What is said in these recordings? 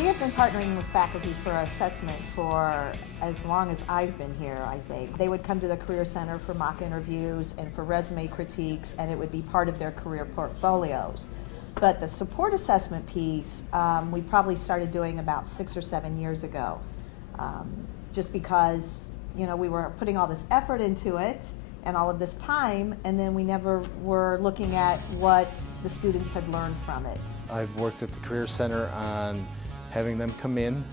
We have been partnering with faculty for assessment for as long as I've been here, I think. They would come to the Career Center for mock interviews and for resume critiques, and it would be part of their career portfolios. But the support assessment piece, we probably started doing about 6 or 7 years ago, just because, you know, we were putting all this effort into it and all of this time, and then we never were looking at what the students had learned from it. I've worked at the Career Center on having them come in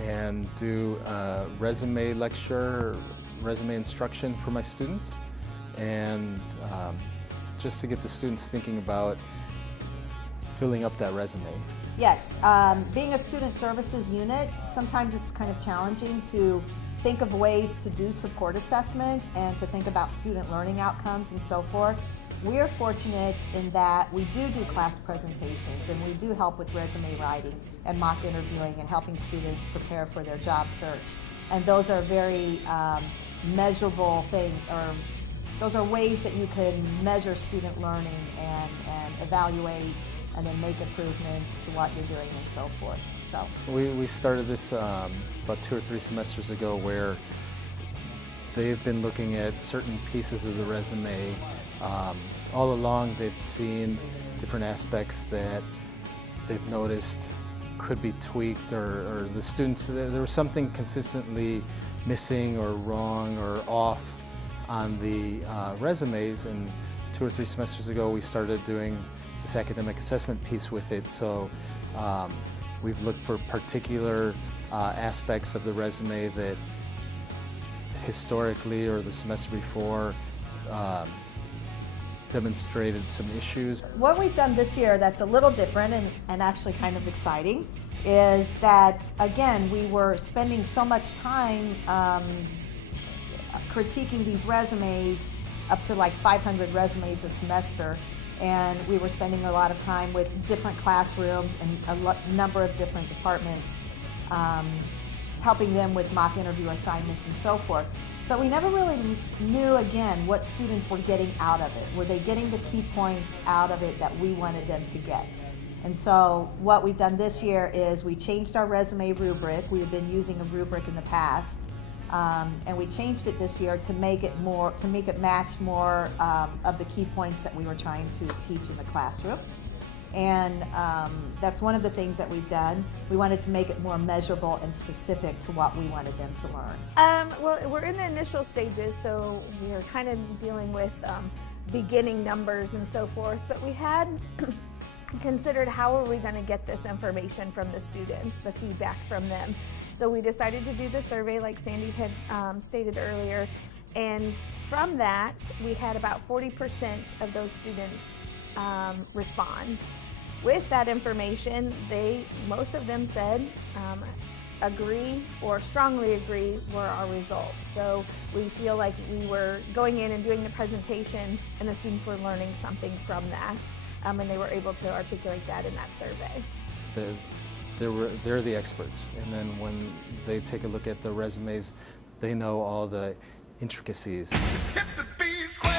and do a resume lecture, resume instruction for my students, and just to get the students thinking about filling up that resume. Yes, being a student services unit, sometimes it's kind of challenging to think of ways to do support assessment and to think about student learning outcomes and so forth. We are fortunate in that we do class presentations, and we do help with resume writing and mock interviewing and helping students prepare for their job search. And those are very measurable things, or those are ways that you can measure student learning and evaluate and then make improvements to what you're doing and so forth. So we started this about 2 or 3 semesters ago, where they've been looking at certain pieces of the resume. All along they've seen different aspects that they've noticed could be tweaked, or the students, there was something consistently missing or wrong or off on the resumes, and 2 or 3 semesters ago we started doing this academic assessment piece with it. So we've looked for particular aspects of the resume that historically or the semester before demonstrated some issues. What we've done this year that's a little different and actually kind of exciting is that, again, we were spending so much time critiquing these resumes, up to like 500 resumes a semester, and we were spending a lot of time with different classrooms and a number of different departments, helping them with mock interview assignments and so forth. But we never really knew, again, what students were getting out of it. Were they getting the key points out of it that we wanted them to get? And so what we've done this year is we changed our resume rubric. We had been using a rubric in the past, and we changed it this year to make it match more of the key points that we were trying to teach in the classroom. And that's one of the things that we've done. We wanted to make it more measurable and specific to what we wanted them to learn. Well, we're in the initial stages, so we are kind of dealing with beginning numbers and so forth, but we had considered how are we going to get this information from the students, the feedback from them. So we decided to do the survey like Sandy had stated earlier, and from that we had about 40% of those students respond. With that information, most of them said agree or strongly agree were our results. So we feel like we were going in and doing the presentations, and the students were learning something from that, and they were able to articulate that in that survey. They're the experts, and then when they take a look at the resumes, they know all the intricacies. Let's hit the B square.